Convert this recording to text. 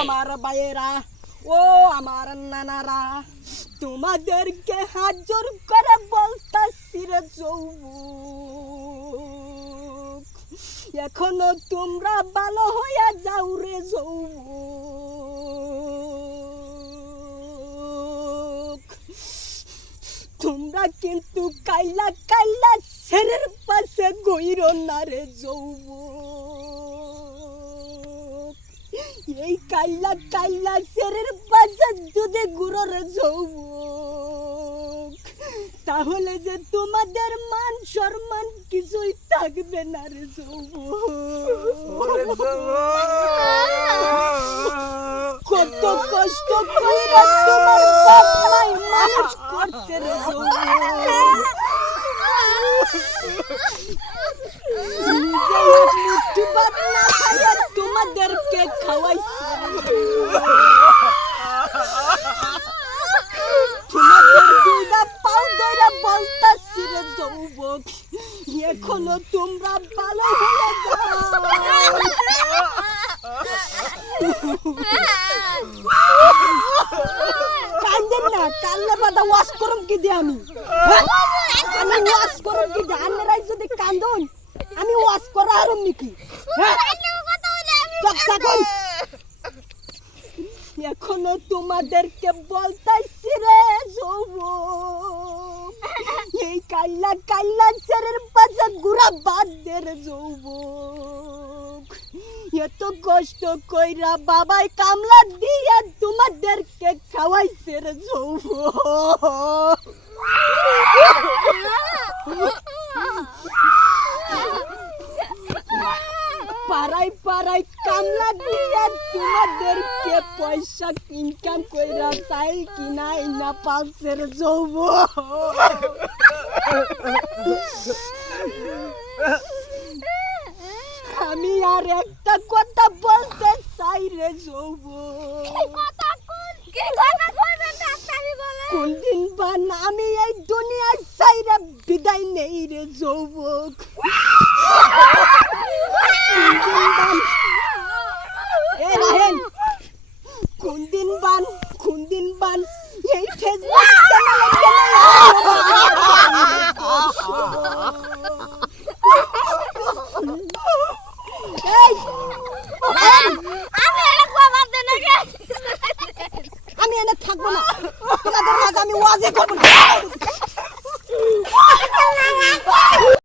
আমার ভাইয়েরা, ও আমার নানারা, তোমাদেরকে হাত জোর করে বলতাছি রে যৌবক, এখনো তোমরা ভালো হইয়া যাও রে যৌবক। তোমরা কিন্তু কাইলা কাইলা ছেলের পাশে গইর না রে যৌবক। এই কাইলা কাইলা ছেলের পাশে যদি ঘুরো রে যৌবক, তাহলে যে তোমাদের মান সম্মান কিছুই থাকবে না রে যৌবক। কত কষ্ট কইরা তোমার বাপ মাই মানুষ করছে রে যৌবক। নিজে এক মুঠি ভাত না খাইয়া তোমাদেরকে খাওয়াইছে রে যৌবক। তোমাদের দুইটা পাও ধরে বলতাছি রে যৌবক, এখনো তোমরা ভালো হয়ে যাও। কান্দেন না, কান্না বাদা ওয়াশ করম কি দি আমি ওয়াশ করম কি দি? আন্নারাই যদি কান্দন আমি ওয়াশ করা আরম নাকি? এখনো তোমাদেরকে বলতাইছি রে যৌবক, এই কাইলা কাইলা ছেলের পাশে ঘুরা বাদ দে রে যৌবক। এত কষ্ট কইরা বাবাই কামলা দিয়া তোমাদেরকে খাওয়াইছে রে যৌবক। পাড়াই পাড়াই কামলা দিয়া তোমাদেরকে পয়সা ইনকাম কইরা চাই কিনাই না পাচ্ছে রে যৌবক। আমি আর একটা কথা বলতে চাই রে যৌবক। কোন দিন বান আমি এই দুনিয়ায় চাইরা বিদায় নেই রে যৌবক।